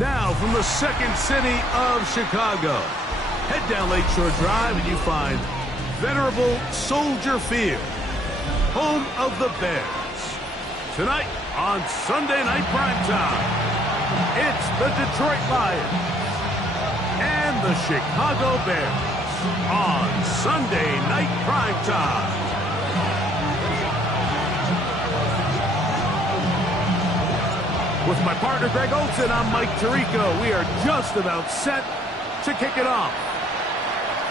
Now, from the second city of Chicago, head down Lakeshore Drive and you find venerable Soldier Field, home of the Bears. Tonight on Sunday Night Primetime, it's the Detroit Lions and the Chicago Bears on Sunday Night Primetime. With my partner, Greg Olson, I'm Mike Tirico. We are just about set to kick it off.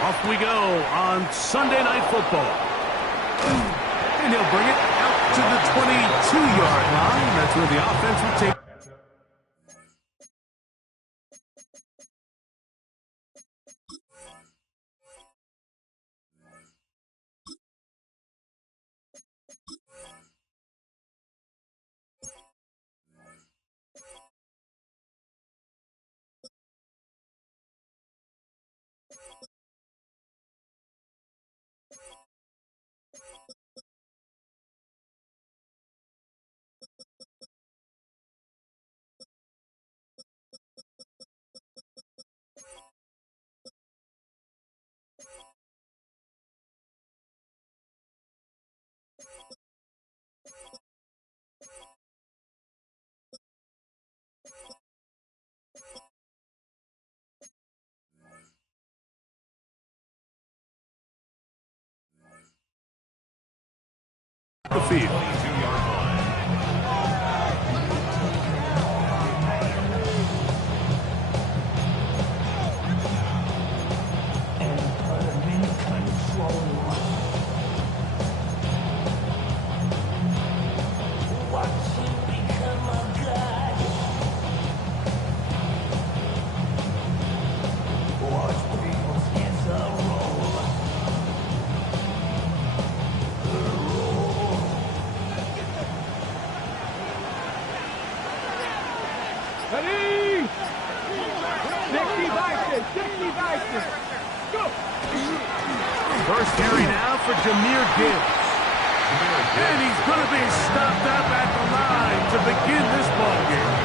Off we go on Sunday Night Football. And he'll bring it out to the 22-yard line. That's where the offense will take. The field. First carry now for Jahmyr Gibbs. And he's going to be stopped up at the line to begin this ball game.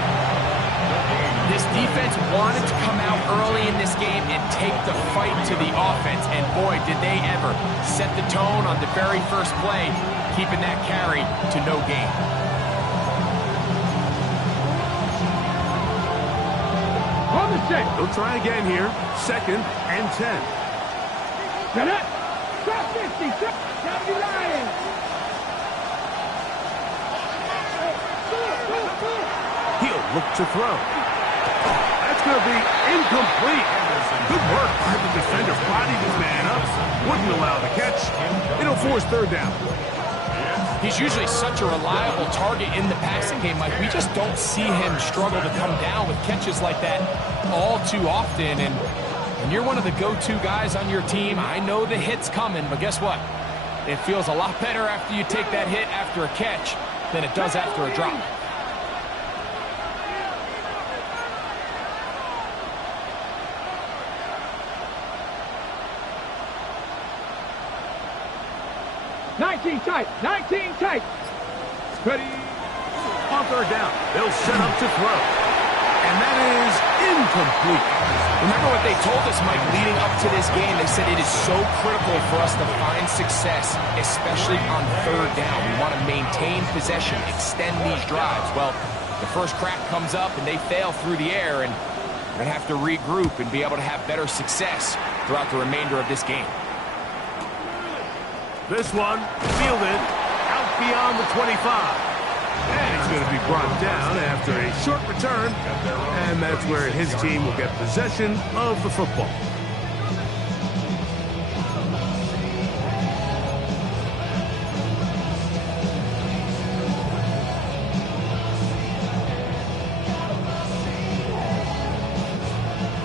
This defense wanted to come out early in this game and take the fight to the offense. And boy, did they ever set the tone on the very first play, keeping that carry to no gain. On the set. They'll try again here. 2nd and 10. Set it. Top 50. Top the Lions. He'll look to throw. That's going to be incomplete. Good work by the defender. Bodied his man up. Wouldn't allow the catch. It'll force 3rd down. He's usually such a reliable target in the passing game, Mike. We just don't see him struggle to come down with catches like that all too often. And when you're one of the go-to guys on your team, I know the hit's coming, but guess what? It feels a lot better after you take that hit after a catch than it does after a drop. Tight. 19 tight. Ready. On 3rd down. They'll set up to throw. And that is incomplete. Remember what they told us, Mike, leading up to this game? They said it is so critical for us to find success, especially on 3rd down. We want to maintain possession, extend these drives. Well, the first crack comes up and they fail through the air, and we're going to have to regroup and be able to have better success throughout the remainder of this game. This one fielded out beyond the 25. And he's going to be brought down after a short return. And that's where his team will get possession of the football.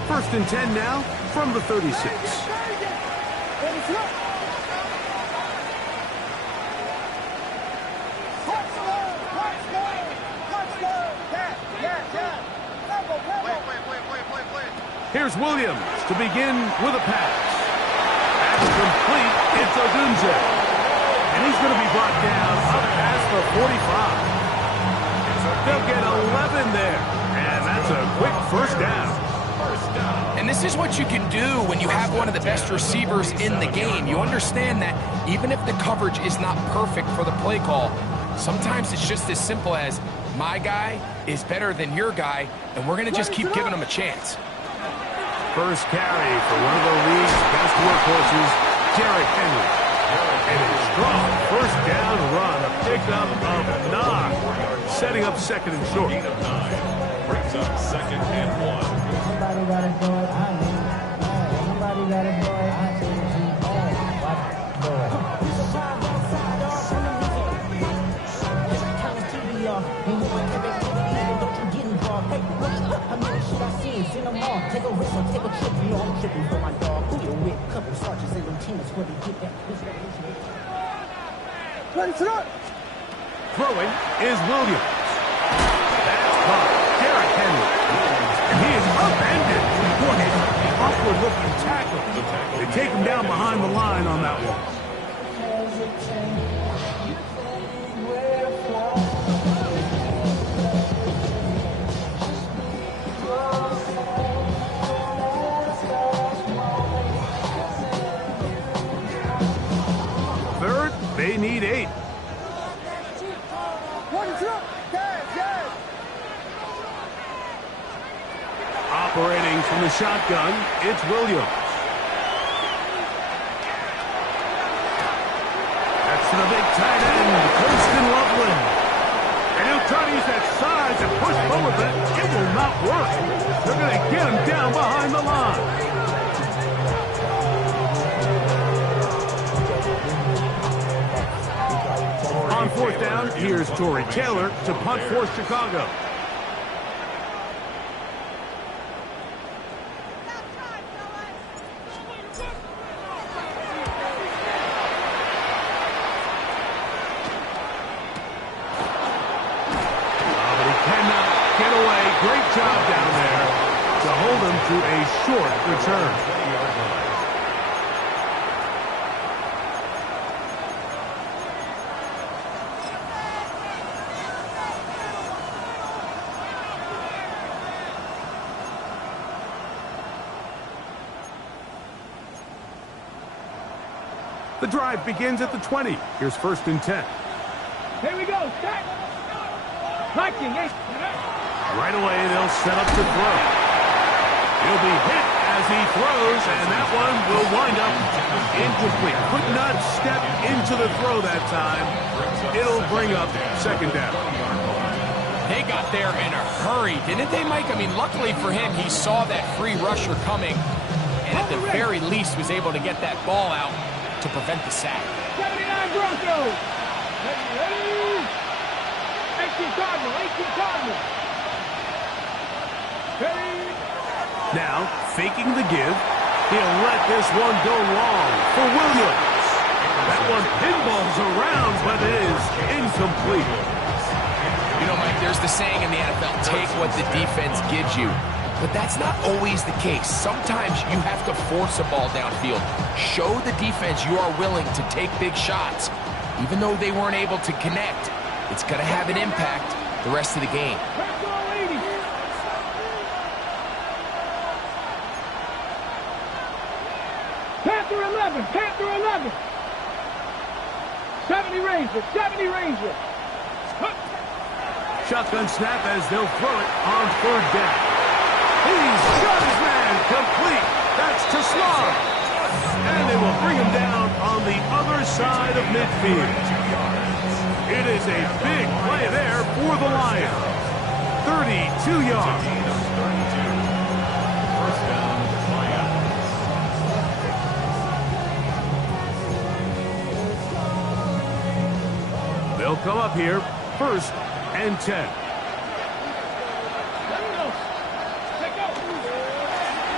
First and 10 now from the 36. Here's Williams to begin with a pass. That's complete. It's Odunze. And he's going to be brought down up past the 45. They'll get 11 there. And that's That's a quick first down. And this is what you can do when you have one of the best receivers in the game. You understand that even if the coverage is not perfect for the play call, sometimes it's just as simple as my guy is better than your guy, and we're going to just keep giving him a chance. First carry for one of the league's best workhorses, Derrick Henry. And a strong first down run, a pickup of 9, setting up second and short. Brings up second and 1. Somebody gotta do it, I mean. Somebody gotta do it, I mean. Seen them all. Take a risk or take a trip. You know I'm tripping for my dog. Who you with? Couple sergeants and lieutenants where they get that. Ready to run. Throwing is Williams. That's caught. Derrick Henry. And he is upended. Boy, it's an awkward-looking tackle. They take him down behind the line on that one. They need 8. Operating from the shotgun, it's Williams. That's to the big tight end, Colston Loveland. And he'll try to use that size and push forward, but it will not work. They're going to get him down behind the line. On fourth down, here's Torrey Taylor to punt for Chicago. But he cannot get away. Great job down there to hold him to a short return. The drive begins at the 20. Here's first and 10. Here we go. Start. Marching. Right away, they'll set up to throw. He'll be hit as he throws, and that one will wind up incomplete. Could not step into the throw that time. It'll bring up second down. They got there in a hurry, didn't they, Mike? I mean, luckily for him, he saw that free rusher coming, and at the very least was able to get that ball out to prevent the sack. 79 Broncos. Ready. 18 Cardinal. 18 Cardinal. Ready. Now, faking the give, he'll let this one go long for Williams. That one pinballs around, but it is incomplete. You know, Mike, there's the saying in the NFL, take what the defense gives you. But that's not always the case. Sometimes you have to force a ball downfield. Show the defense you are willing to take big shots. Even though they weren't able to connect, it's going to have an impact the rest of the game. Panther 11. Panther 11. 70 Ranger. 70 Ranger. Shotgun snap as they'll throw it on third down. He's got his man complete. That's to Slaughter. And they will bring him down on the other side of midfield. It is a big play there for the Lions. 32 yards. First down, Lions. They'll come up here, first and 10.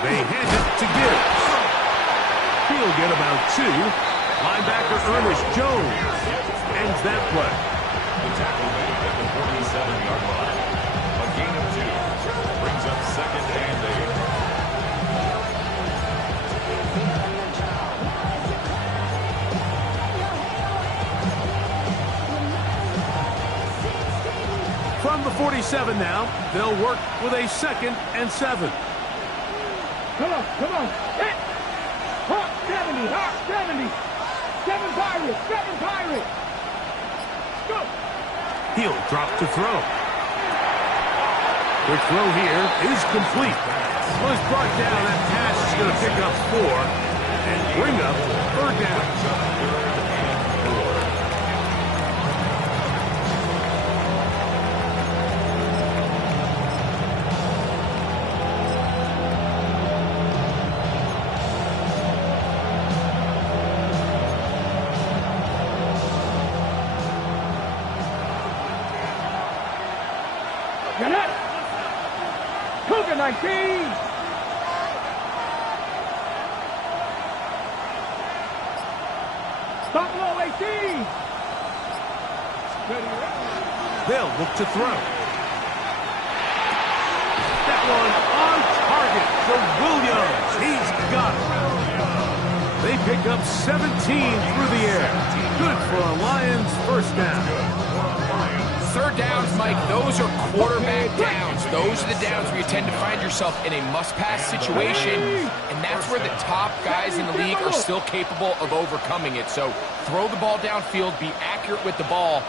They hand it to Gibbs. He'll get about 2. Linebacker Ernest Jones ends that play. The tackle made at the 47-yard line. A gain of 2 brings up second and 8. From the 47 now. They'll work with a 2nd and 7. Come on. Hit. Hawk 70. Hawk 70. 7 Pirates. Go. He'll drop to throw. The throw here is complete. Was brought down. That pass is going to pick up 4 and bring up 3rd down. Get it. Cougar 19. Buffalo 18. They'll look to throw. That one on target for Williams. He's got it. They pick up 17 through the air. Good for a Lions 1st down. 3rd downs, Mike, those are quarterback downs. Those are the downs where you tend to find yourself in a must-pass situation, and that's where the top guys in the league are still capable of overcoming it. So throw the ball downfield, be accurate with the ball.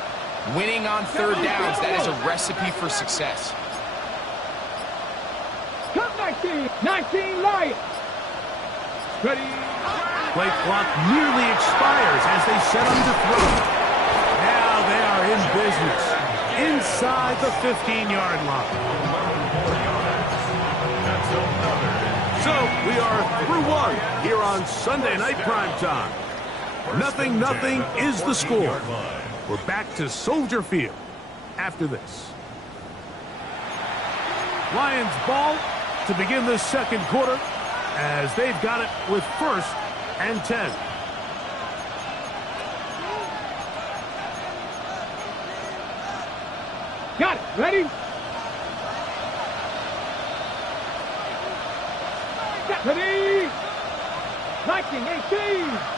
Winning on 3rd downs, that is a recipe for success. Come 19 Lions. Ready. Play clock nearly expires as they set them to throw. Now they are in business inside the 15-yard line. So we are through 1 here on Sunday Night Primetime. 0-0 is the score. We're back to Soldier Field after this. Lions ball to begin the 2nd quarter as they've got it with 1st and 10. Got it. Ready? Ready. 1918.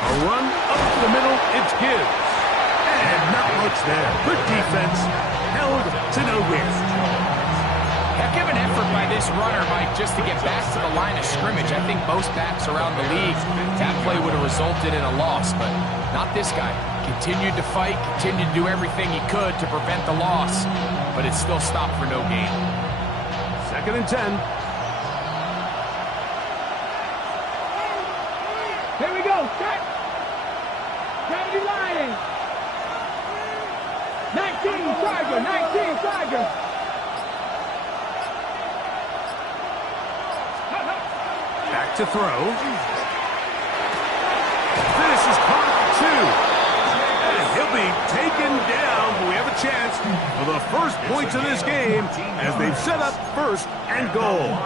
A run up the middle, it's Gibbs. And not much there. Good defense, held to no gain. Heck of an effort by this runner, Mike, just to get back to the line of scrimmage. I think most backs around the league, that play would have resulted in a loss, but not this guy. Continued to fight, continued to do everything he could to prevent the loss, but it still stopped for no gain. 2nd and 10. Here we go. Set. 70 Lions. 19 Tiger. Back to throw. This is caught 2. And he'll be taken down, but we have a chance for the first points of this game as they've set up 1st and goal.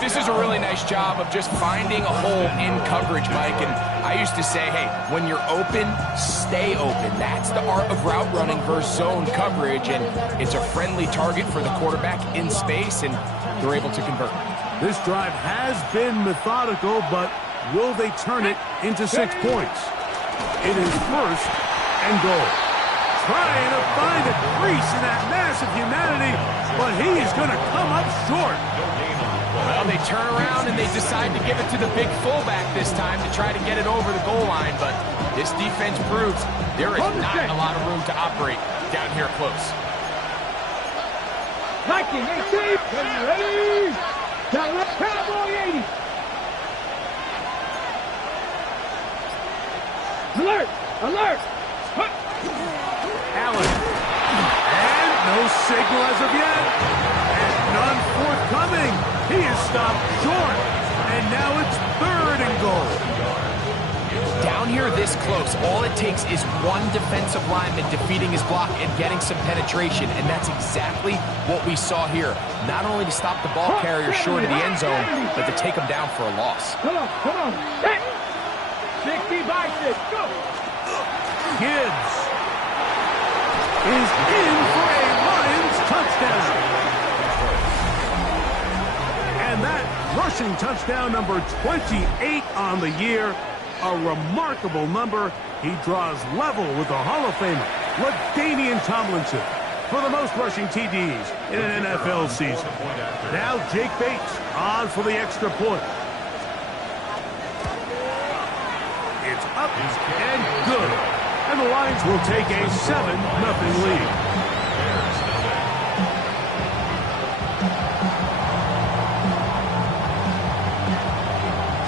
This is a really nice job of just finding a hole in coverage, Mike. And I used to say, hey, when you're open, stay open. That's the art of route running versus zone coverage. And it's a friendly target for the quarterback in space, and they're able to convert. This drive has been methodical, but will they turn it into 6 points? It is 1st and goal. Trying to find a crease in that mass of humanity, but he is going to come up short. Well, they turn around and they decide to give it to the big fullback this time to try to get it over the goal line, but this defense proves there is not a lot of room to operate down here close. Viking 18. Ready. Cowboy 80. Alert. Allen. And no signal as of yet. And none forthcoming. He is stopped short. And now it's 3rd and goal. Down here this close, all it takes is one defensive lineman defeating his block and getting some penetration, and that's exactly what we saw here. Not only to stop the ball carrier short of the end zone, but to take him down for a loss. Come on. 60 by 6. Go. Gibbs is in for a Lions touchdown. And that rushing touchdown number 28 on the year a remarkable number. He draws level with the Hall of Famer, LaDainian Tomlinson, for the most rushing TDs in an NFL season. Now Jake Bates on for the extra point. It's up and good. And the Lions will take a 7-0 lead.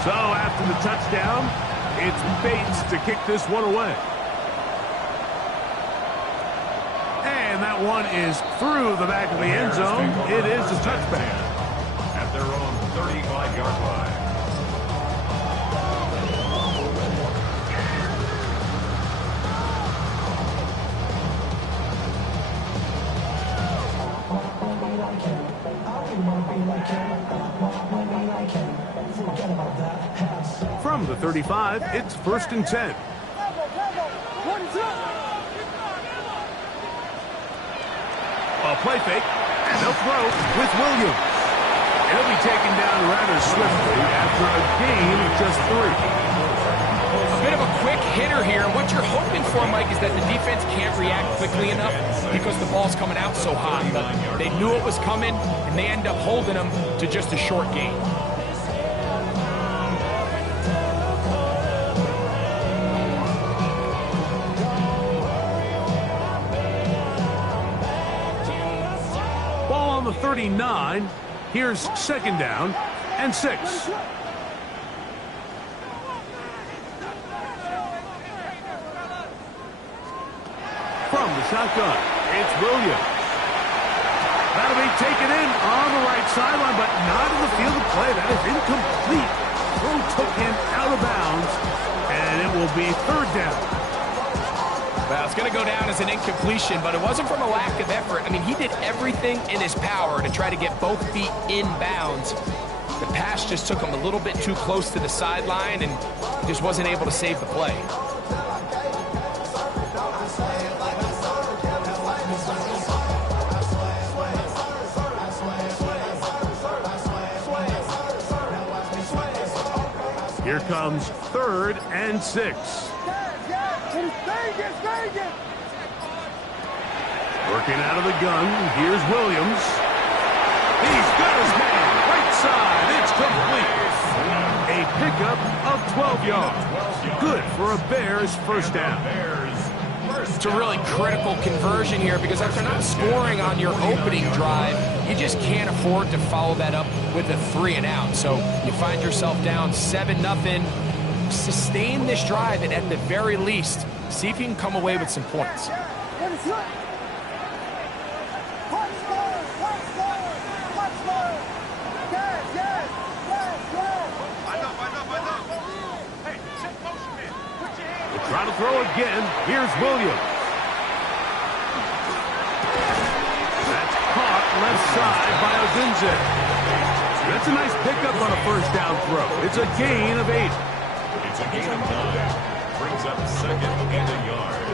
So after the touchdown, it's Bates to kick this one away. And that one is through the back of the end zone. It is a touchback. At their own 35-yard line. From the 35, it's 1st and 10. A play fake, and they'll throw with Williams. He'll be taken down rather swiftly after a gain of just 3. A bit of a quick hitter here. What you're hoping for, Mike, is that the defense can't react quickly enough because the ball's coming out so hot. But they knew it was coming, and they end up holding them to just a short gain. Ball on the 39. Here's 2nd down and 6. From the shotgun, it's Williams. That'll be taken in on the right sideline, but not in the field of play. That is incomplete. Throw took him out of bounds, and it will be 3rd down. Well, it's going to go down as an incompletion, but it wasn't from a lack of effort. I mean, he did everything in his power to try to get both feet in bounds. The pass just took him a little bit too close to the sideline, and he just wasn't able to save the play. Here comes 3rd and 6. Working out of the gun, here's Williams. He's got his man, right side, it's complete. A pickup of 12 yards. Good for a Bears 1st down. It's a really critical conversion here because after not scoring on your opening drive, you just can't afford to follow that up with a 3 and out. So you find yourself down 7-0. Sustain this drive, and at the very least, see if you can come away with some points. Try to throw again. Here's Williams. That's caught left side by Odunze. That's a nice pickup on a 1st down throw. It's a gain of 8. It's a gain of 9. Brings up 2nd and a yard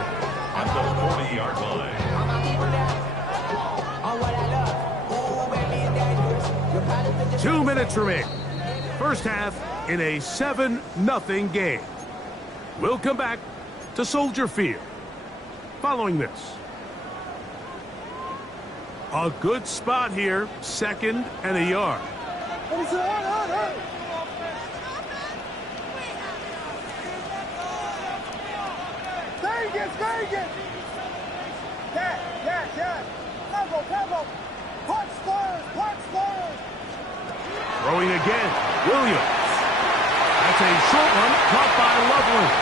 at the 40-yard line. 2 minutes remain. 1st half in a 7-0 game. We'll come back to Soldier Field following this. A good spot here, 2nd and a yard. Throwing again, Williams. That's a short one, caught by Loveland.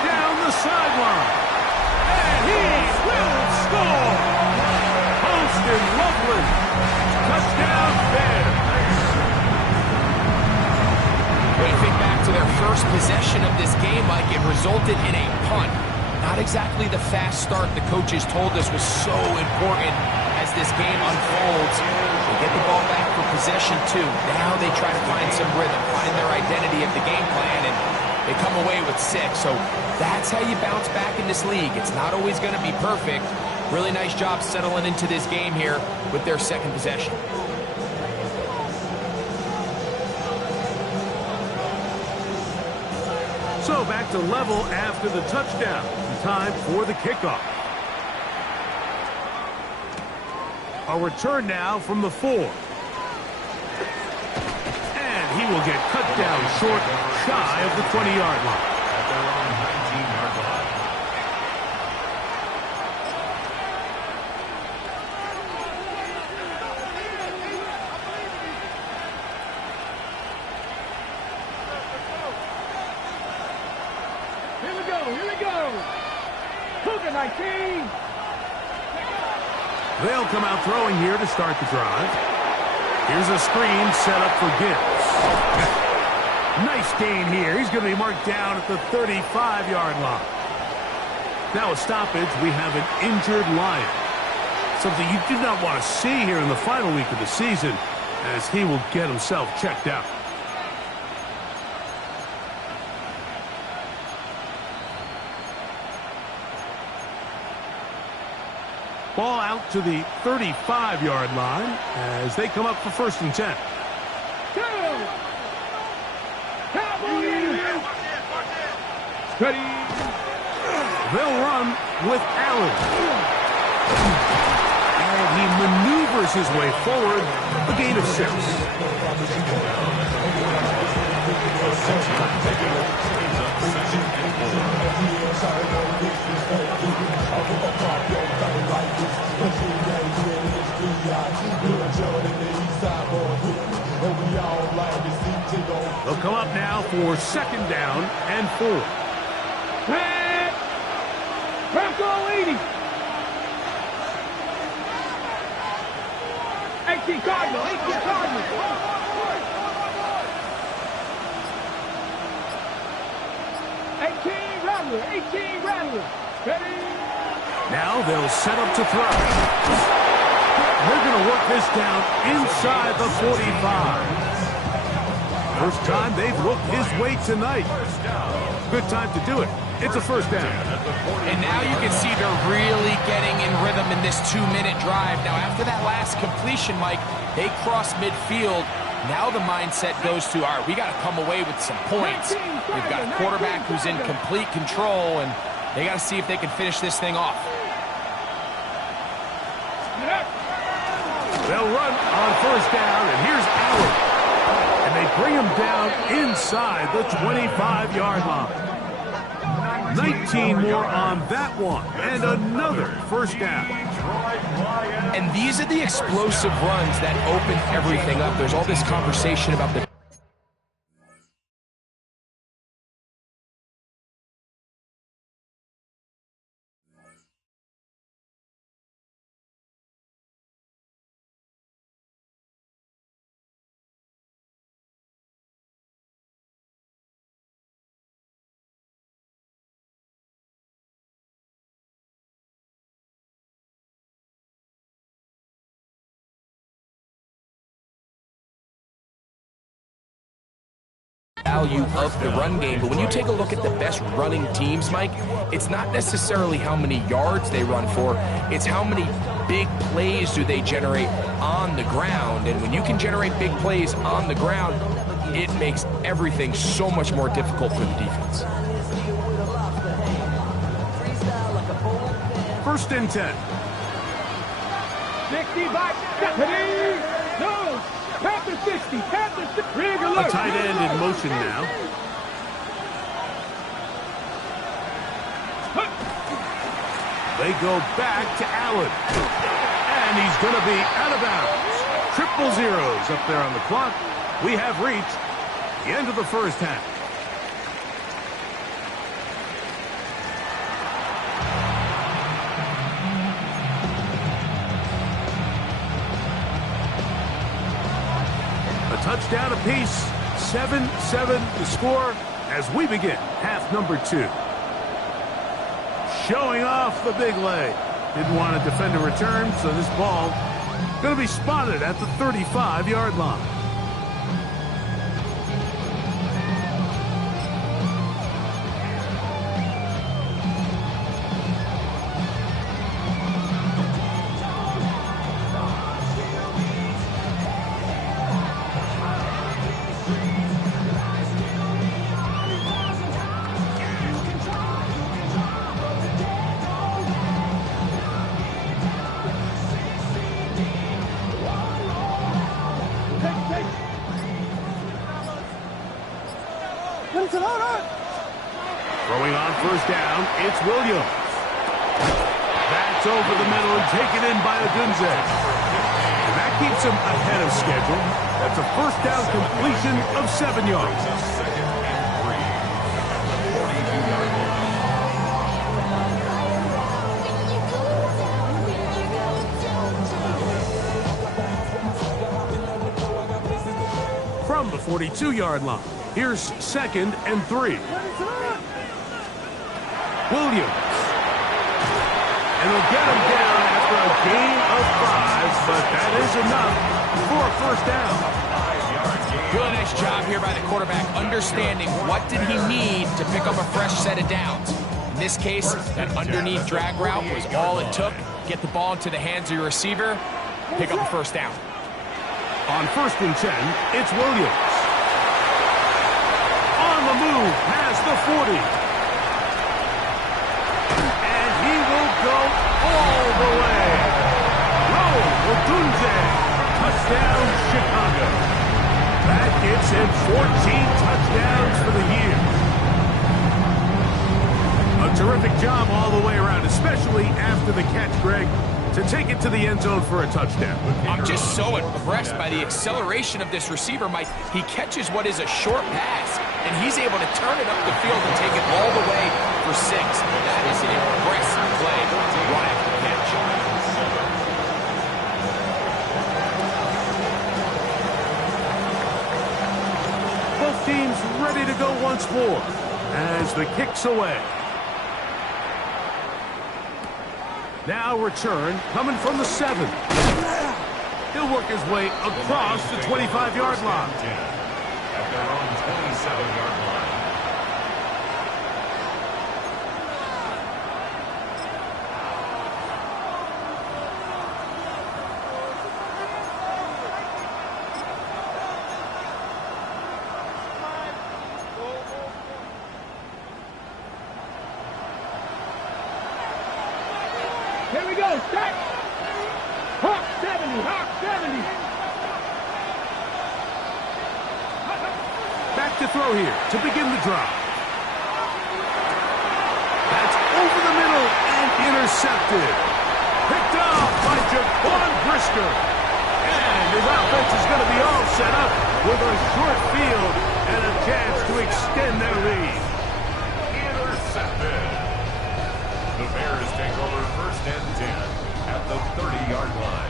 Down the sideline. And he will score. Poston Loveland. Touchdown Bears. When you think back to their first possession of this game, Mike, it resulted in a punt. Not exactly the fast start the coaches told us was so important as this game unfolds. They get the ball back for possession 2. Now they try to find some rhythm, find their identity of the game plan, and they come away with 6. So that's how you bounce back in this league. It's not always going to be perfect. Really nice job settling into this game here with their 2nd possession. go back to level after the touchdown. Time for the kickoff. A return now from the 4. And he will get cut down short, shy of the 20-yard line. At their own 19-yard line. Here we go, here we go. Cougar 19. They'll come out throwing here to start the drive. Here's a screen set up for Gibbs. Nice gain here. He's going to be marked down at the 35-yard line. Now a stoppage, we have an injured Lion. Something you do not want to see here in the final week of the season, as he will get himself checked out. Ball out to the 35-yard line as they come up for 1st and 10. Ready. They'll run with Allen. And he maneuvers his way forward, a gain of 6. They'll come up now for 2nd down and 4. Bronco 80. 18 Cardinal, 18 Cardinal. 18 Rattler, 18 Rattler. Ready? Now they'll set up to throw. They're going to work this down inside the 45. First time they've looked his way tonight. Good time to do it. It's a 1st down. And now you can see they're really getting in rhythm in this 2-minute drive. Now, after that last completion, Mike, they cross midfield. Now the mindset goes to, all right, we got to come away with some points. We've got a quarterback who's in complete control, and they got to see if they can finish this thing off. They'll run on 1st down, and here's Allen. And they bring him down inside the 25-yard line. 19 more on that one, and another 1st down. And these are the explosive runs that open everything up. There's all this conversation about the value of the run game. But when you take a look at the best running teams, Mike, it's not necessarily how many yards they run for, it's how many big plays do they generate on the ground. And when you can generate big plays on the ground, it makes everything so much more difficult for the defense. 1st and 10. 65, 70, no, Panther 60, Panther 60. A tight end in motion now. They go back to Allen. And he's going to be out of bounds. Triple zeros up there on the clock. We have reached the end of the 1st half. Touchdown apiece, 7-7 the score as we begin half number 2. Showing off the big leg. Didn't want to defend a return, so this ball going to be spotted at the 35-yard line. first down, it's Williams. That's over the middle and taken in by Odunze. And that keeps him ahead of schedule. That's a first down completion of 7 yards. Second and 3 at the 42-yard line. From the 42-yard line, here's 2nd and 3. Williams. And they'll get him down after a gain of 5, but that is enough for a first down. Really nice job here by the quarterback, understanding what did he need to pick up a fresh set of downs. In this case, that underneath drag route was all it took. Get the ball into the hands of your receiver, pick up a first down. On 1st and 10, it's Williams. On the move, past the 40. And he will go all the way. Odunze, touchdown Chicago. That gives him 14 touchdowns for the year. A terrific job all the way around, especially after the catch, Greg, to take it to the end zone for a touchdown. I'm just so impressed by the acceleration of this receiver, Mike. He catches what is a short pass, and he's able to turn it up the field and take it all the way for 6. That is an impressive play right after the catch. Both teams ready to go once more as the kick's away. Now return coming from the 7. He'll work his way across the 25-yard line. At their own 27-yard line. Here we go, stack. Hawk 70, Hawk 70. Back to throw here to begin the drive. That's over the middle and intercepted. Picked off by Jaquan Brisker. And his offense is going to be all set up with a short field and a chance to extend their lead. Intercepted. The Bears take over 1st and 10 at the 30-yard line.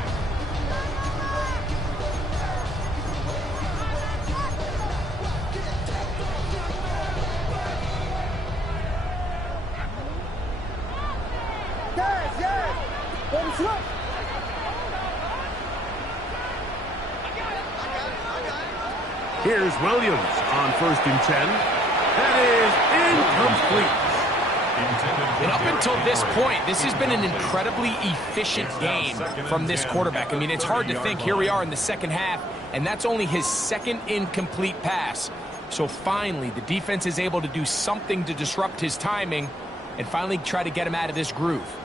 Here's Williams on 1st and 10. That is incomplete. And up until this point, this has been an incredibly efficient game from this quarterback. I mean, it's hard to think. Here we are in the second half, and that's only his 2nd incomplete pass. So finally, the defense is able to do something to disrupt his timing and finally try to get him out of this groove.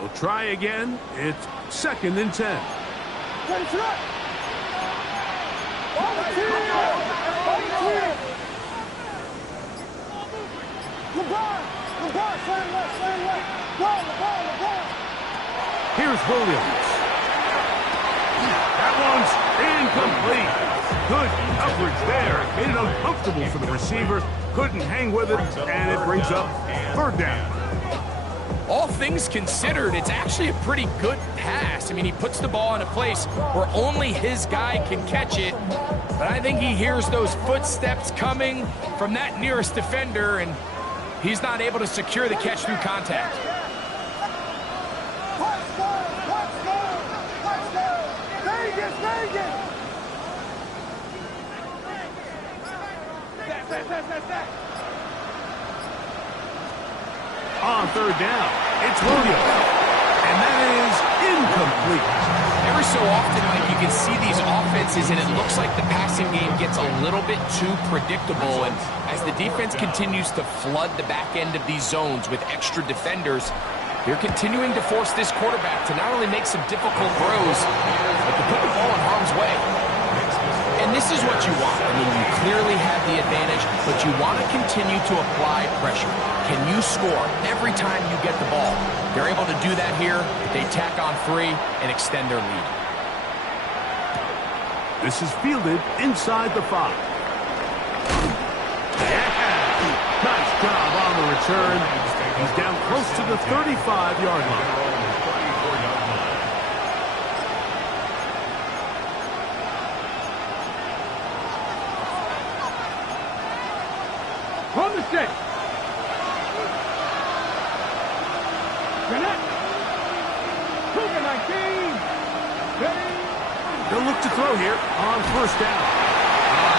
We'll try again. It's 2nd and 10. Here's Williams. That one's incomplete. Good coverage there. Made it uncomfortable for the receiver. Couldn't hang with it, and it brings up 3rd down. All things considered, it's actually a pretty good pass. I mean, he puts the ball in a place where only his guy can catch it. But I think he hears those footsteps coming from that nearest defender, and he's not able to secure the catch through contact. On 3rd down, it's Williams. And that is incomplete. Every so often, like, you can see these offenses, and it looks like the passing game gets a little bit too predictable. And as the defense continues to flood the back end of these zones with extra defenders, They're continuing to force this quarterback to not only make some difficult throws, but to put the ball in harm's way. And this is what you want. I mean, you clearly have the advantage, but you want to continue to apply pressure. Can you score every time you get the ball? They're able to do that here. They tack on 3 and extend their lead. This is fielded inside the 5. Yeah! Nice job on the return. He's down close to the 35-yard line. On the set. Connect. Cougar 19. Ready. He'll look to throw here on first down.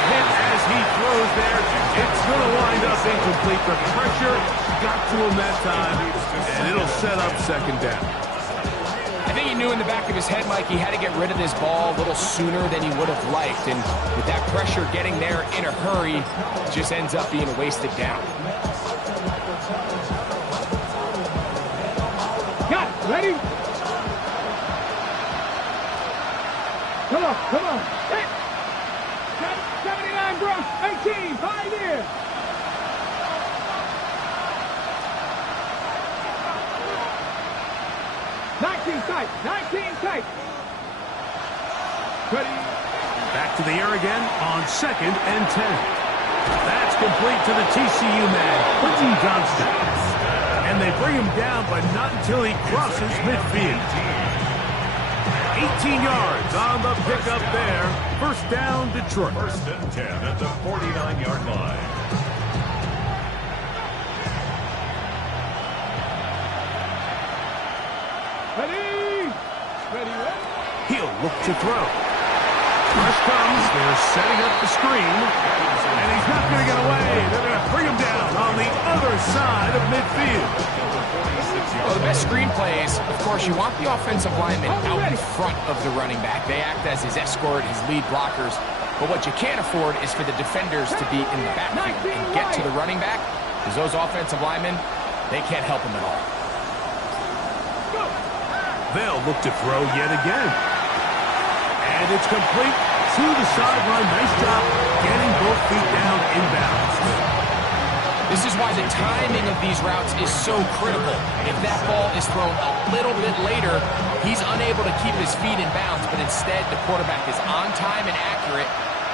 Hit as he throws there. It's going to wind up incomplete. The pressure got to him that time, and it'll set up second down. I think he knew in the back of his head, Mike, he had to get rid of this ball a little sooner than he would have liked. And with that pressure getting there in a hurry, it just ends up being a wasted down. Got it. Ready? Come on, come on. Hit. 79 Bronx, 18, 5 here. Tight, 19 tight. Ready. Back to the air again on 2nd and 10. That's complete to the TCU man, Quentin Johnston. And they bring him down, but not until he crosses midfield. 18 yards on the pickup there. First down, Detroit. 1st and 10 at the 49-yard line. He'll look to throw. Rush comes. They're setting up the screen. And he's not going to get away. They're going to bring him down on the other side of midfield. Well, the best screen plays, of course, you want the offensive lineman out in front of the running back. They act as his escort, his lead blockers. But what you can't afford is for the defenders to be in the backfield and get to the running back, because those offensive linemen, they can't help him at all. They'll look to throw yet again. And it's complete to the sideline. Nice job getting both feet down inbounds. This is why the timing of these routes is so critical. If that ball is thrown a little bit later, he's unable to keep his feet in bounds, but instead the quarterback is on time and accurate,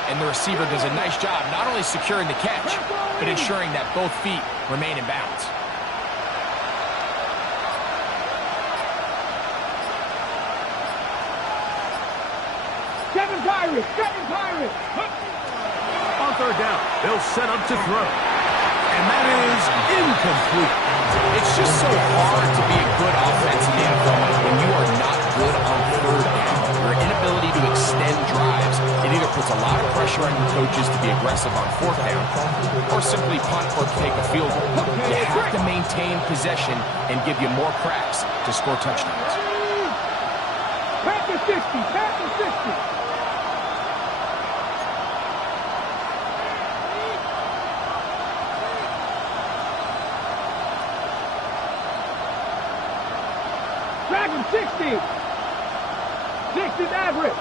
and the receiver does a nice job not only securing the catch, but ensuring that both feet remain in bounds. Seven Pirates. On third down, they'll set up to throw. And that is incomplete. It's just so hard to be a good offense in the NFL when you are not good on third down. Your inability to extend drives, it either puts a lot of pressure on your coaches to be aggressive on fourth down, or simply punt or take a field goal. You have to maintain possession and give you more cracks to score touchdowns. Pass the 60. Dragon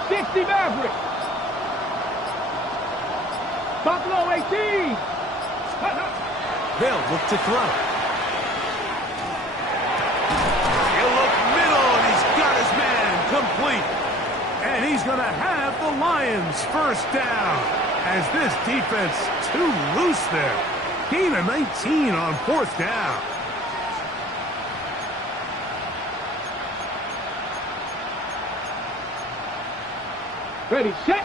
60 Maverick. Buffalo 18. They'll look to throw. He'll look middle, and he's got his man complete. And he's going to have the Lions first down, as this defense too loose there. Gain of 19 on fourth down. Ready, set.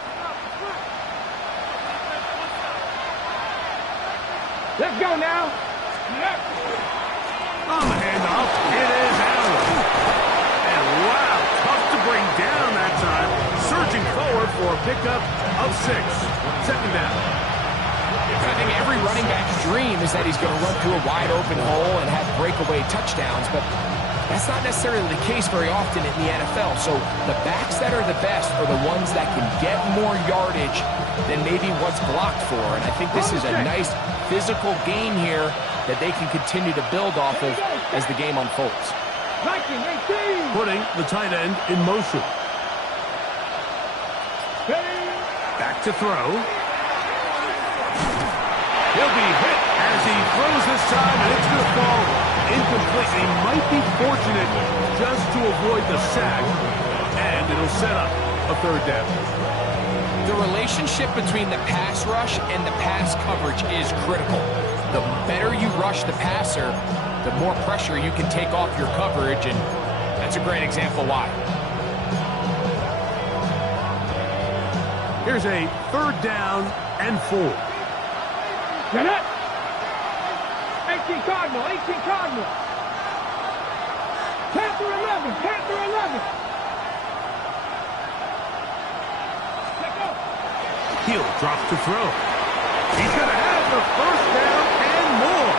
Let's go now. On the handoff, it is Allen. And wow, tough to bring down that time. Surging forward for a pickup of 6. Second down. I think every running back's dream is that he's going to run through a wide open hole and have breakaway touchdowns, but that's not necessarily the case very often in the NFL. So the backs that are the best are the ones that can get more yardage than maybe what's blocked for. And I think this is a nice physical game here that they can continue to build off of as the game unfolds. 19, 18. Putting the tight end in motion. Ready. Back to throw. He'll be hit as he throws this time, and it's going to fall incomplete. He might be fortunate just to avoid the sack, and it'll set up a third down. The relationship between the pass rush and the pass coverage is critical. The better you rush the passer, the more pressure you can take off your coverage, and that's a great example why. Here's a third down and 4. Get it. 18 Cardinal, 18 Cardinal. Panther 11, Panther 11. Let go. He'll drop to throw. He's going to have the first down and more.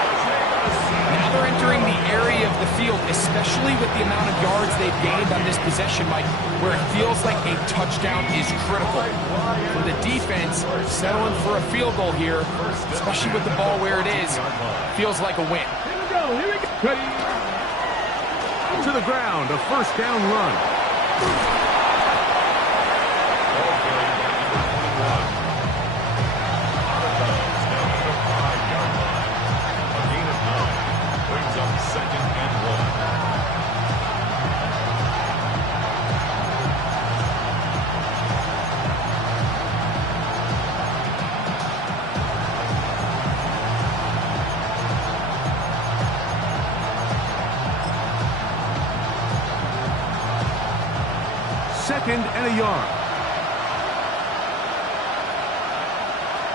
Now they're entering the area of the field, especially with the amount of yards they've gained on this possession, Mike, where it feels like a touchdown is critical. For the defense, settling for a field goal here, especially with the ball where it is, feels like a win. Here we go, here we go. Ready. To the ground, a first down run. Second and 2nd and a yard.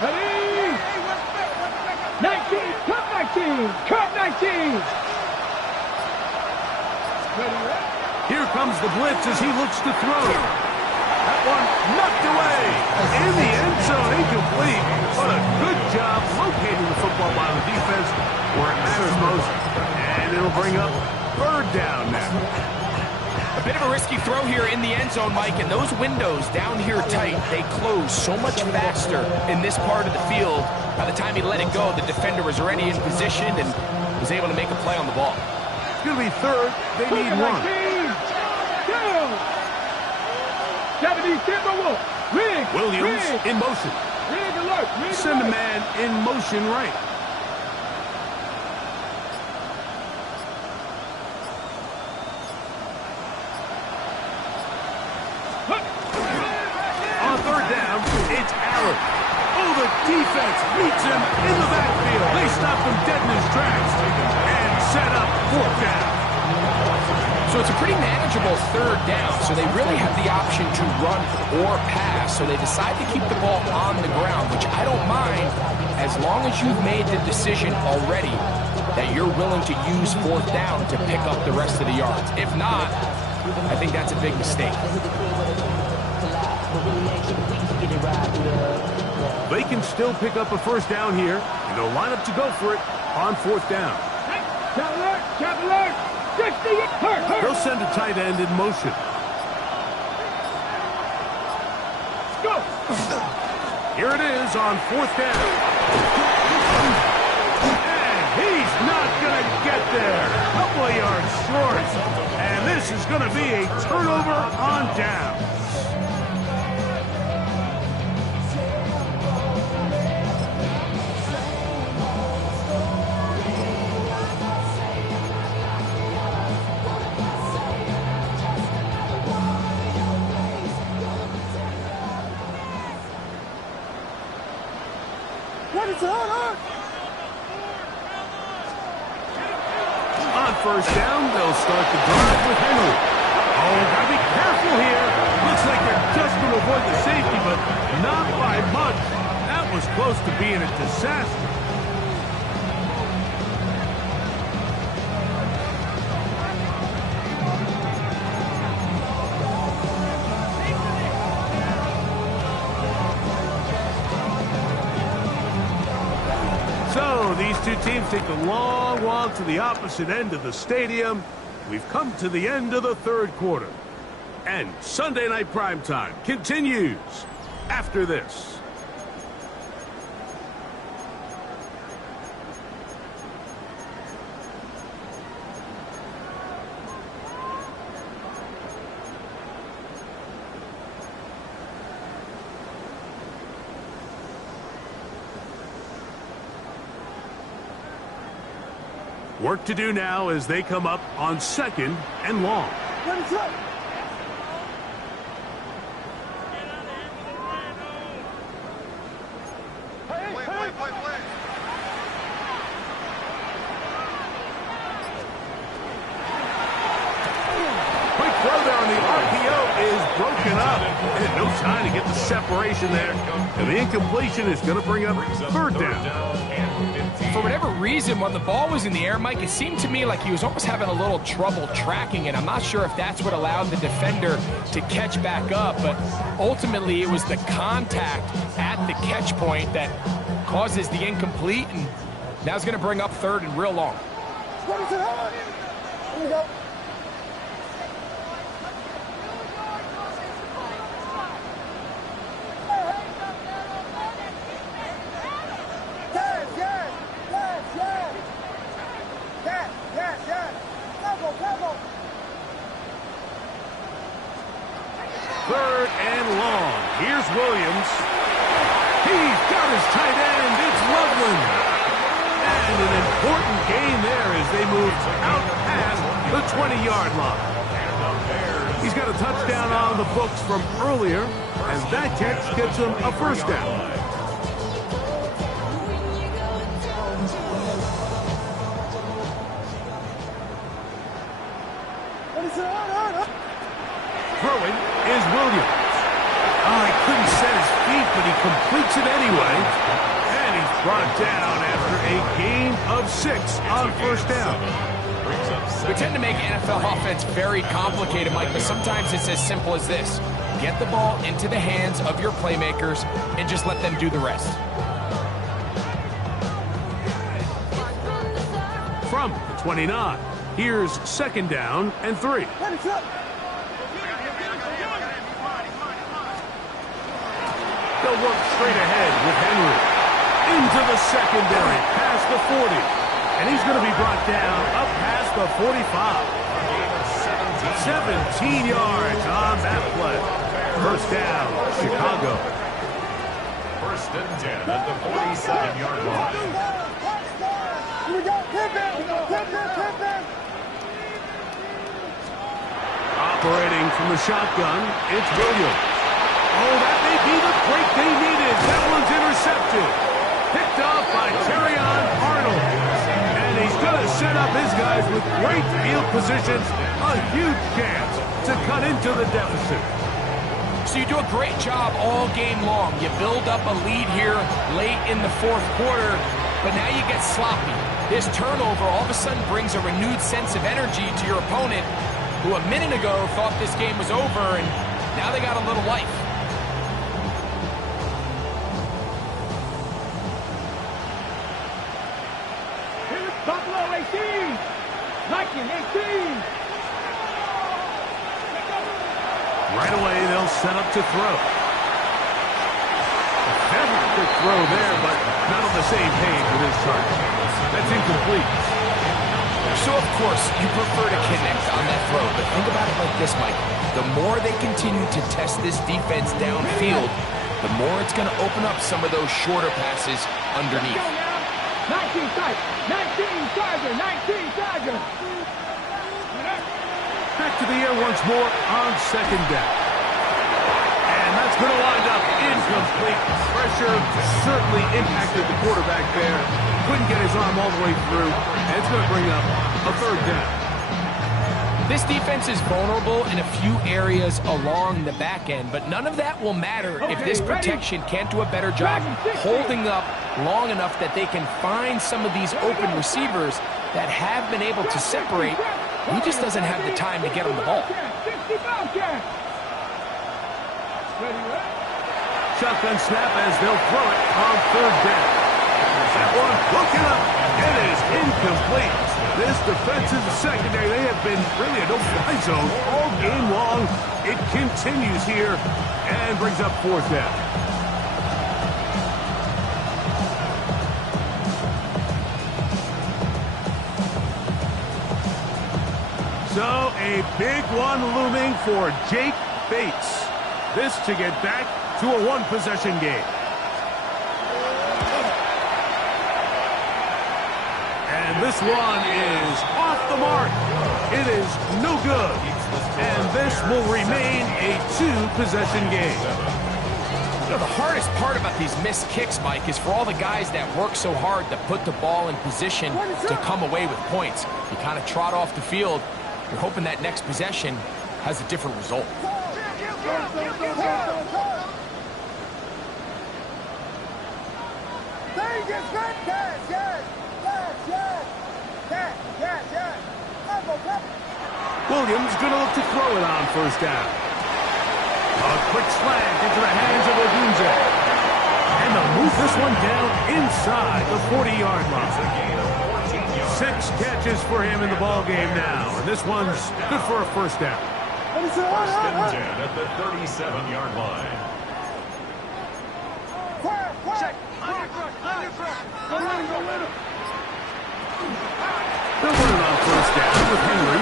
Ready. 19, cut 19, cut 19. Here comes the blitz as he looks to throw. That one knocked away. In the end zone, incomplete. What a good job locating the football by the defense where it matters most. And it'll bring up third down now. A bit of a risky throw here in the end zone, Mike, and those windows down here tight, they close so much faster in this part of the field. By the time he let it go, the defender was already in position and was able to make a play on the ball. It's going to be third. They need one. 70 Timberwolves. Rig. Williams Rig. in motion. Rig alert. Rig Send a alert. man in motion right. On third down, it's Allen. Oh, the defense meets him in the backfield. They stop him dead in his tracks and set up fourth down. So it's a pretty manageable third down, so they really have the option to run or pass, so they decide to keep the ball on the ground, which I don't mind as long as you've made the decision already that you're willing to use fourth down to pick up the rest of the yards. If not, I think that's a big mistake. They can still pick up a first down here, and they'll line up to go for it on fourth down. Cavalier. 60. Hurt. They'll send a tight end in motion. Go. Here it is on fourth down. And he's not going to get there. A couple of yards short. And this is going to be a turnover on down. On first down, they'll start the drive with Henry. Oh, gotta be careful here. Looks like they're just going to avoid the safety, but not by much. That was close to being a disaster. So these two teams take a long walk to the opposite end of the stadium. We've come to the end of the third quarter. And Sunday Night Primetime continues after this. Work to do now as they come up on 2nd and long. Quick throw there on the RPO is broken up. And no time to get the separation there. And the incompletion is going to bring up 3rd down. For whatever reason, when the ball was in the air, Mike, it seemed to me like he was almost having a little trouble tracking it. I'm not sure if that's what allowed the defender to catch back up, but ultimately it was the contact at the catch point that causes the incomplete, and now it's going to bring up 3rd and real long. Here we go. Williams. He's got his tight end. It's Loveland. And an important gain there as they move out past the 20-yard line. He's got a touchdown on the books from earlier, and that catch gets him a 1st down. Throwing is Williams. Oh, he couldn't set his feet, but he completes it anyway. And he's brought down after a gain of 6 on 1st down. We tend to make NFL offense very complicated, Mike, but sometimes it's as simple as this. Get the ball into the hands of your playmakers and just let them do the rest. From the 29, here's 2nd down and 3. They'll work straight ahead with Henry. Into the secondary, past the 40. And he's going to be brought down up past the 45. 17 yards on that play. 1st down, Chicago. 1st and 10 at the 47-yard line. Here we go. Tip. Operating from the shotgun, it's Williams. Oh, that may be the break they needed. That one's intercepted. Picked off by Terrion Arnold. And he's going to set up his guys with great field positions. A huge chance to cut into the deficit. So you do a great job all game long. You build up a lead here late in the 4th quarter, but now you get sloppy. This turnover all of a sudden brings a renewed sense of energy to your opponent, who a minute ago thought this game was over, and now they got a little life. Buffalo 18! Viking 18! Right away, they'll set up to throw. Very good throw there, but not on the same page with his target. That's incomplete. So, of course, you prefer to connect on that throw, but think about it like this, Mike. The more they continue to test this defense downfield, the more it's going to open up some of those shorter passes underneath. 19 Tiger! Back to the air once more on 2nd down. And that's going to wind up incomplete. Pressure certainly impacted the quarterback there. Couldn't get his arm all the way through. And it's going to bring up a 3rd down. This defense is vulnerable in a few areas along the back end, but none of that will matter if this protection can't do a better job holding up long enough that they can find some of these open receivers that have been able to separate. He just doesn't have the time to get on the ball. Shotgun snap as they'll throw it on 3rd down. That one looking up. It is incomplete. This defensive secondary, they have been really a no-fly zone all game long. It continues here and brings up 4th down. So a big one looming for Jake Bates. This to get back to a 1-possession game. And This one is off the mark. It is no good. And this will remain a two-possession game. You know, the hardest part about these missed kicks, Mike, is for all the guys that work so hard to put the ball in position to come away with points. You kind of trot off the field. You're hoping that next possession has a different result. Williams going to look to throw it on first down. A quick slant into the hands of Odunze. And they'll move this one down inside the 40-yard line. 6 catches for him in the ball game now. And this one's good for a first down. First and 10 at the 37-yard line. Check. They'll run it on first down with Henry.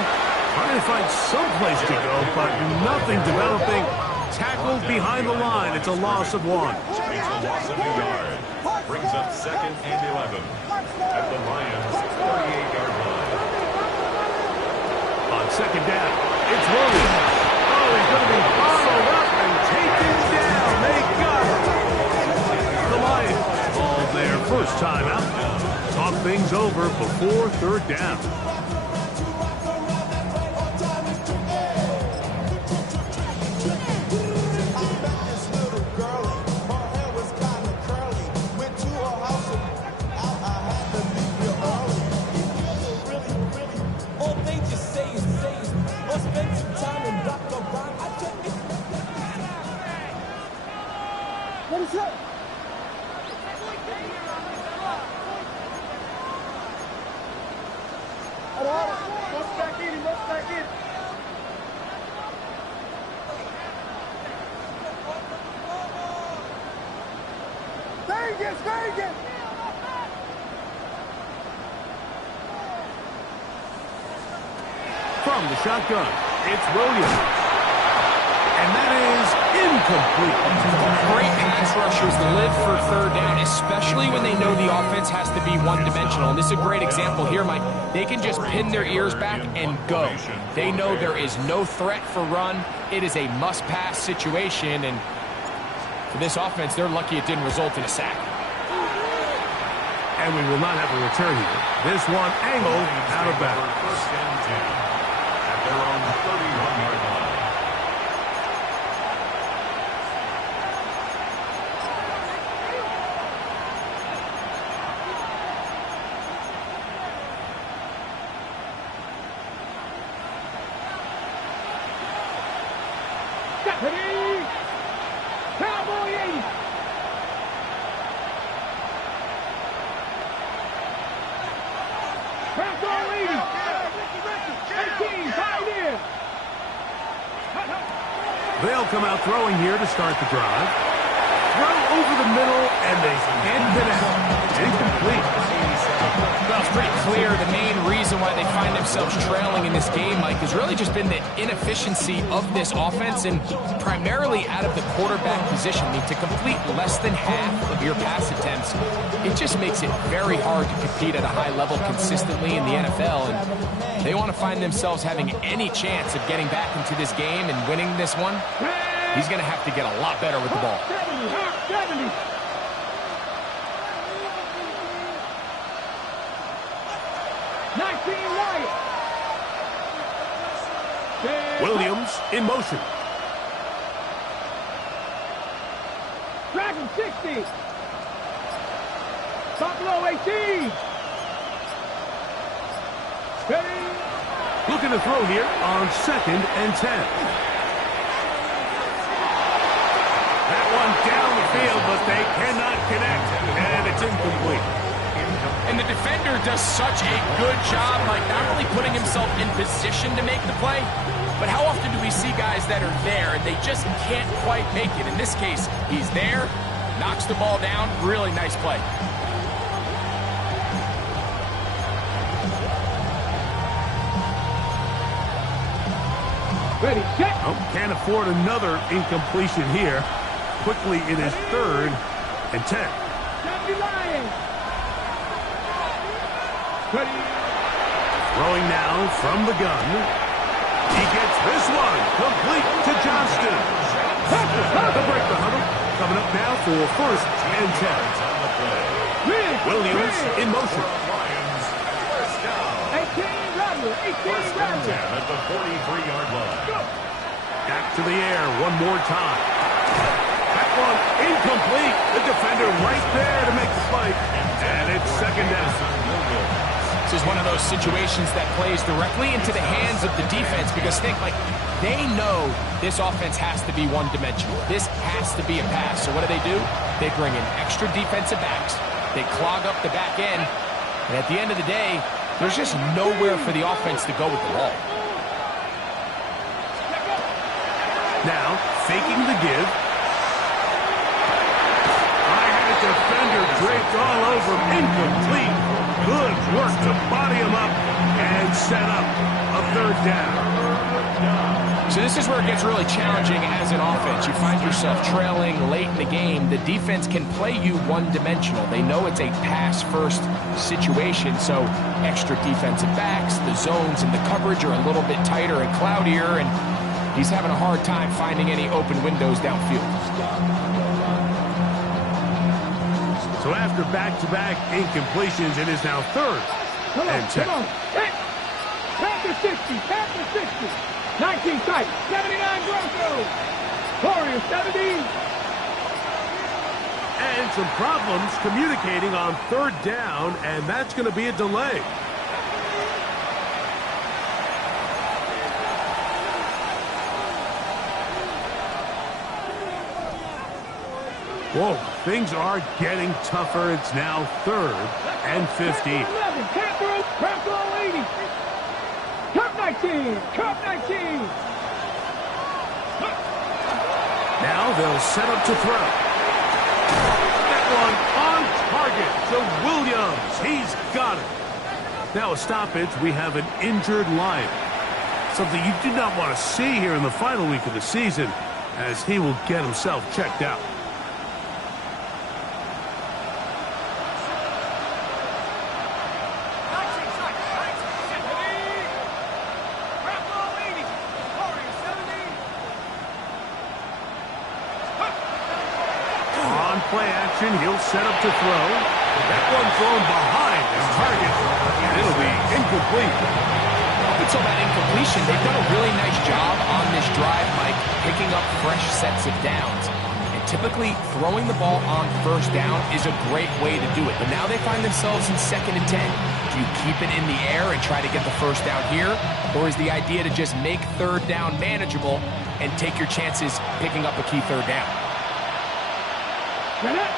Trying to find some place to go, but nothing developing. Tackled behind the line. It's a loss of 1. It's a loss of a yard. Brings up 2nd and 11 at the Lions' 38-yard line. On second down, it's Williams. Oh, he's going to be followed up and taken down. They got it. The Lions, all their first time out. Talk things over before third down. What is it? Back in. Vegas! From the shotgun, it's Williams. And that is incomplete. Great pass rushers live for third down, especially when they know the offense has to be one-dimensional. And this is a great example here, Mike. They can just pin their ears back and go. They know there is no threat for run. It is a must-pass situation, and for this offense, they're lucky it didn't result in a sack. And we will not have a return here. This one angled out of bounds. First and 10 at their own 31-yard line. Cowboy 80. Cowboy 80. 18, tight end. They'll come out throwing here to start the drive. Throw over the middle, and they can't connect. Incomplete. Well, it's pretty clear the main reason why they find themselves trailing in this game, Mike, has really just been the inefficiency of this offense and primarily out of the quarterback position. I mean, to complete less than half of your pass attempts, it just makes it very hard to compete at a high level consistently in the NFL. And they want to find themselves having any chance of getting back into this game and winning this one. He's going to have to get a lot better with the ball. 70. Williams in motion. Dragon 60. Buffalo 18. Ready. Looking to throw here on 2nd and 10. That one down the field, but they cannot connect, and it's incomplete. And the defender does such a good job, like not only putting himself in position to make the play, but how often do we see guys that are there and they just can't quite make it? In this case, he's there, knocks the ball down, really nice play. Ready, check. Oh, can't afford another incompletion here. Quickly, it is 3rd and 10. 70 Lions. Ready. Throwing now from the gun. He gets this one complete to Johnston. The break the huddle. Coming up now for first and 10. Williams in motion. 18 Rattler. 18 Rattler. At the 43-yard line. Back to the air one more time. That one incomplete. The defender right there to make the play. And it's second down. This is one of those situations that plays directly into the hands of the defense because think, like, they know this offense has to be one-dimensional. This has to be a pass. So what do? They bring in extra defensive backs. They clog up the back end. And at the end of the day, there's just nowhere for the offense to go with the ball. Now, faking the give. I had a defender draped all over him. Incomplete. Good work to body him up and set up a third down. So this is where it gets really challenging as an offense. You find yourself trailing late in the game. The defense can play you one-dimensional. They know it's a pass-first situation, so extra defensive backs, the zones and the coverage are a little bit tighter and cloudier, and he's having a hard time finding any open windows downfield. So after back-to-back incompletions, it is now third and 10. Come on. Hit. Panther 60. Panther 60. 19 tight. 79 Broncos. Warriors 70. And some problems communicating on third down, and that's going to be a delay. Whoa, things are getting tougher. It's now third and 50. 11. Panther 80. Cup 19. Cup 19. Now they'll set up to throw. That one on target to Williams. He's got it. Now a stoppage. We have an injured Lion. Something you do not want to see here in the final week of the season, as he will get himself checked out. Play action, he'll set up to throw. That one thrown behind his target, and it'll be incomplete. Up until that incompletion, they've done a really nice job on this drive, Mike, picking up fresh sets of downs. And typically, throwing the ball on first down is a great way to do it. But now they find themselves in second and 10. Do you keep it in the air and try to get the first down here? Or is the idea to just make third down manageable and take your chances picking up a key third down? 19, 18,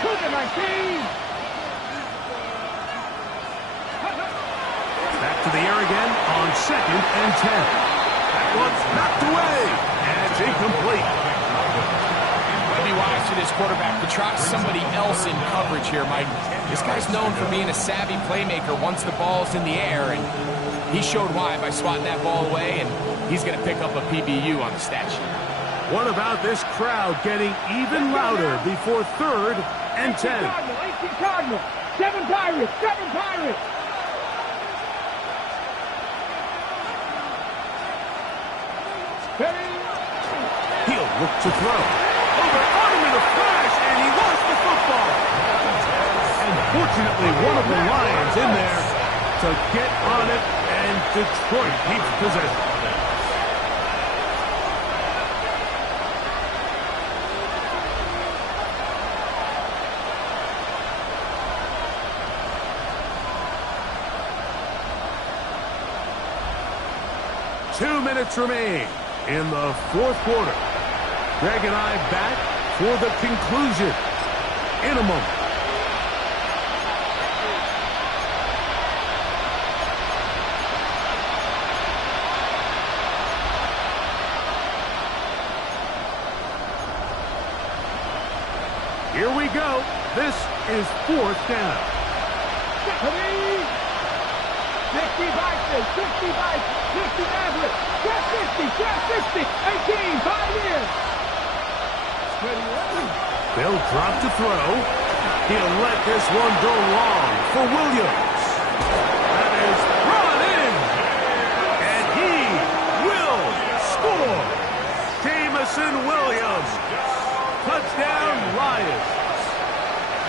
Cougar 19. Back to the air again on second and 10. That one's knocked away, and it's incomplete. I'd be wise for this quarterback to try somebody else in coverage here, Mike. This guy's known for being a savvy playmaker once the ball's in the air, and he showed why by swatting that ball away, and he's going to pick up a PBU on the stat sheet. What about this crowd getting even louder before third and 10? 18 Cardinal, 7 Pirates, 7 Pirates. He'll look to throw. Over on him in a flash, and he lost the football. And fortunately, one of the Lions in there to get on it, and Detroit keeps possession. Minutes remain in the fourth quarter. Greg and I back for the conclusion in a moment. Here we go. This is fourth down. 60 Vikings, 60 Vikings, 60 Maverick, Jet 60, 18, 5 years. They'll drop to throw. He'll let this one go long for Williams. That is brought in. And he will score. Jamison Williams. Touchdown, Lions.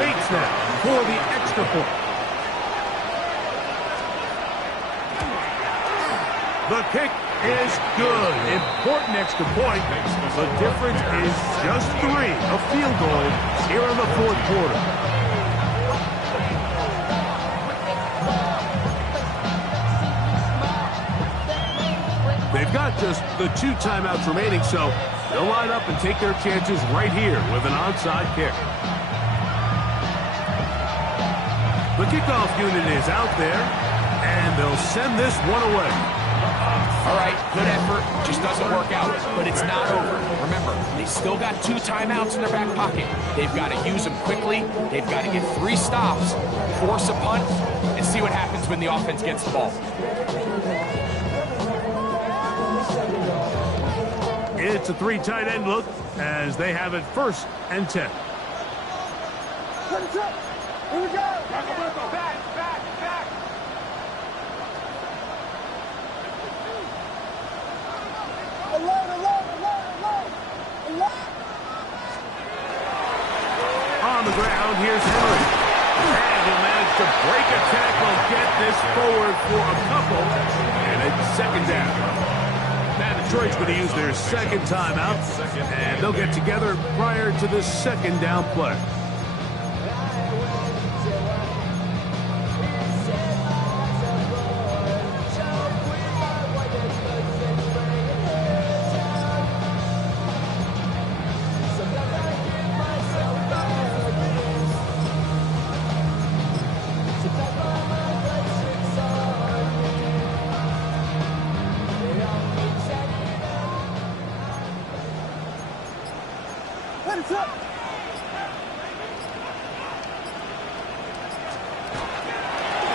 Bates now for the extra point. The kick is good. Important extra point. The difference is just 3. A field goal here in the fourth quarter. They've got just the 2 timeouts remaining, so they'll line up and take their chances right here with an onside kick. The kickoff unit is out there, and they'll send this one away. All right, good effort, just doesn't work out, but it's not over. Remember, they still got 2 timeouts in their back pocket. They've got to use them quickly. They've got to get 3 stops, force a punt, and see what happens when the offense gets the ball. It's a 3 tight end look as they have it 1st and 10. Here we go. Back. On the ground, here's Henry. And he'll manage to break a tackle, get this forward for a couple, and it's 2nd down. Now Detroit's going to use their 2nd timeout, and they'll get together prior to the 2nd down play.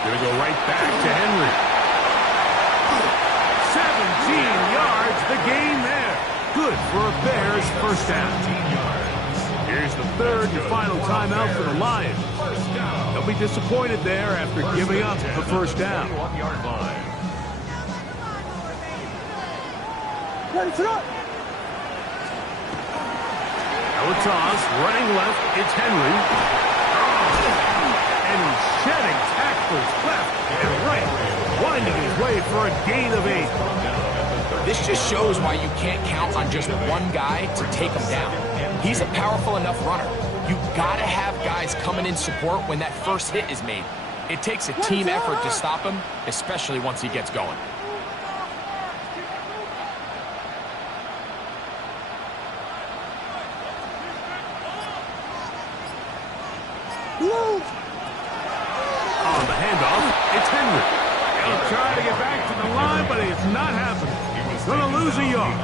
Going to go right back to Henry. 17 yards, the gain there. Good for a Bears 1st down. Here's the 3rd and final timeout for the Lions. They'll be disappointed there after giving up the 1st down. Now a toss, running left, it's Henry. And he's shedding tackles left and right, winding his way for a gain of 8. This just shows why you can't count on just one guy to take him down. He's a powerful enough runner. You gotta have guys coming in support when that first hit is made. It takes a team effort to stop him, especially once he gets going. On the handoff, it's Henry. He'll try to get back to the line, but it's not happening. Going to lose a yard.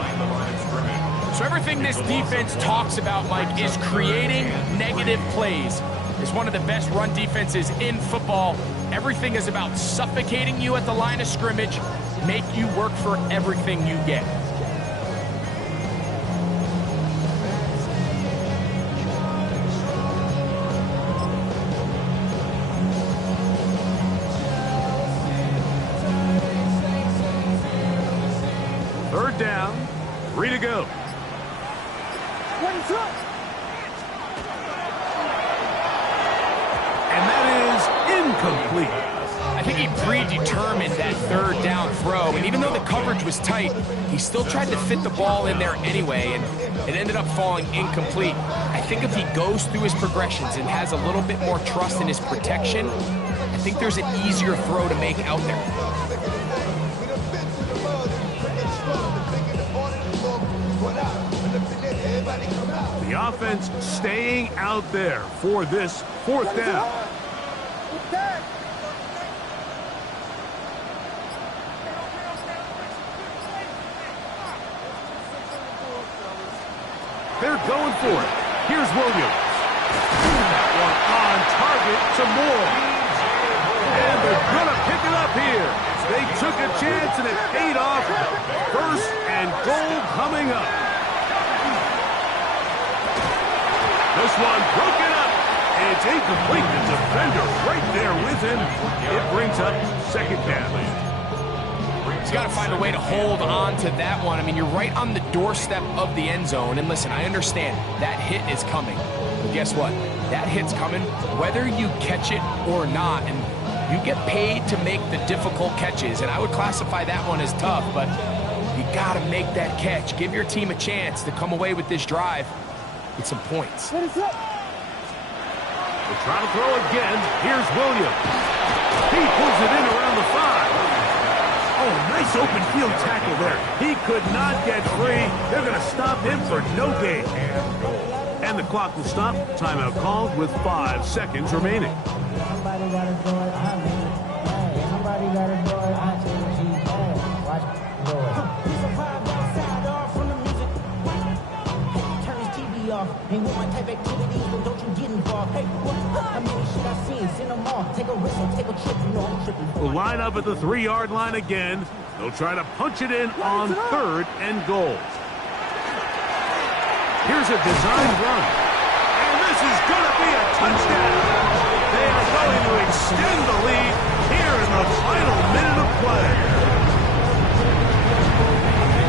So everything this defense talks about, Mike, is creating negative plays. It's one of the best run defenses in football. Everything is about suffocating you at the line of scrimmage, make you work for everything you get. Third down, 3 to go. And that is incomplete. I think he predetermined that 3rd down throw, and even though the coverage was tight, he still tried to fit the ball in there anyway, and it ended up falling incomplete. I think if he goes through his progressions and has a little bit more trust in his protection, I think there's an easier throw to make out there. The offense staying out there for this 4th down. They're going for it. Here's Williams. That one on target to Moore. And they're going to pick it up here. They took a chance and it paid off. 1st and goal coming up. This one broken up, It's incomplete. The defender right there with him. It brings up second down. He's got to find a way to hold on to that one. I mean, you're right on the doorstep of the end zone. And listen, I understand that hit is coming. But guess what? That hit's coming whether you catch it or not. And you get paid to make the difficult catches. And I would classify that one as tough, but you got to make that catch. Give your team a chance to come away with this drive with some points. What is up? We'll try to throw again. Here's Williams. He pulls it in around the 5. Oh, nice open field tackle there. He could not get free. They're going to stop him for no gain. And the clock will stop. Timeout called with 5 seconds remaining. Somebody gotta do it, I mean it. Hey, somebody gotta do it, I take it. Hey, watch it, do it. He's a vibe outside off from the music. Hey, turn his TV off. Ain't with my type activities, but don't you get involved. Hey, what? How many shit I seen? Send them off. Take a whistle, take a trip. You know I'm tripping. We'll line up at the 3-yard line again. They'll try to punch it in on 3rd and goal. Here's a design run. And this is going to be a touchdown. They are going to extend the lead here in the final minute of play.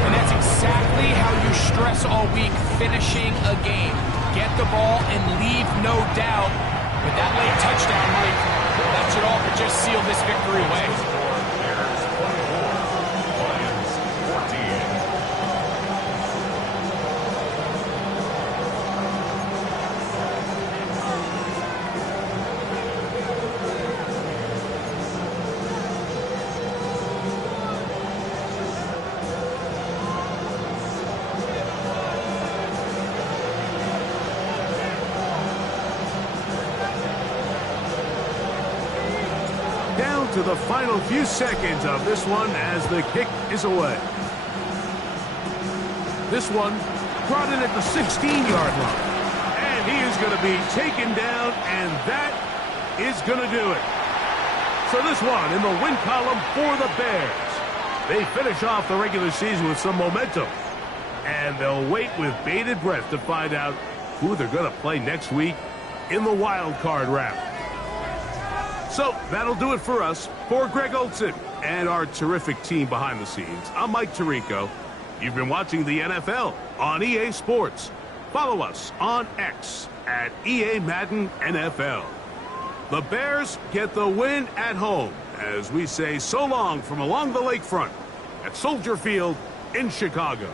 And that's exactly how you stress all week, finishing a game. Get the ball and leave no doubt. With that late touchdown, Mike, that should all but just seal this victory away. Bears 24, Lions 14. Down to the final few seconds of this one as the kick is away. This one brought in at the 16-yard line. And he is going to be taken down, and that is going to do it. So this one in the win column for the Bears. They finish off the regular season with some momentum. And they'll wait with bated breath to find out who they're going to play next week in the wild card round. So that'll do it for us. For Greg Olson and our terrific team behind the scenes, I'm Mike Tirico. You've been watching the NFL on EA Sports. Follow us on X at EA Madden NFL. The Bears get the win at home as we say so long from along the lakefront at Soldier Field in Chicago.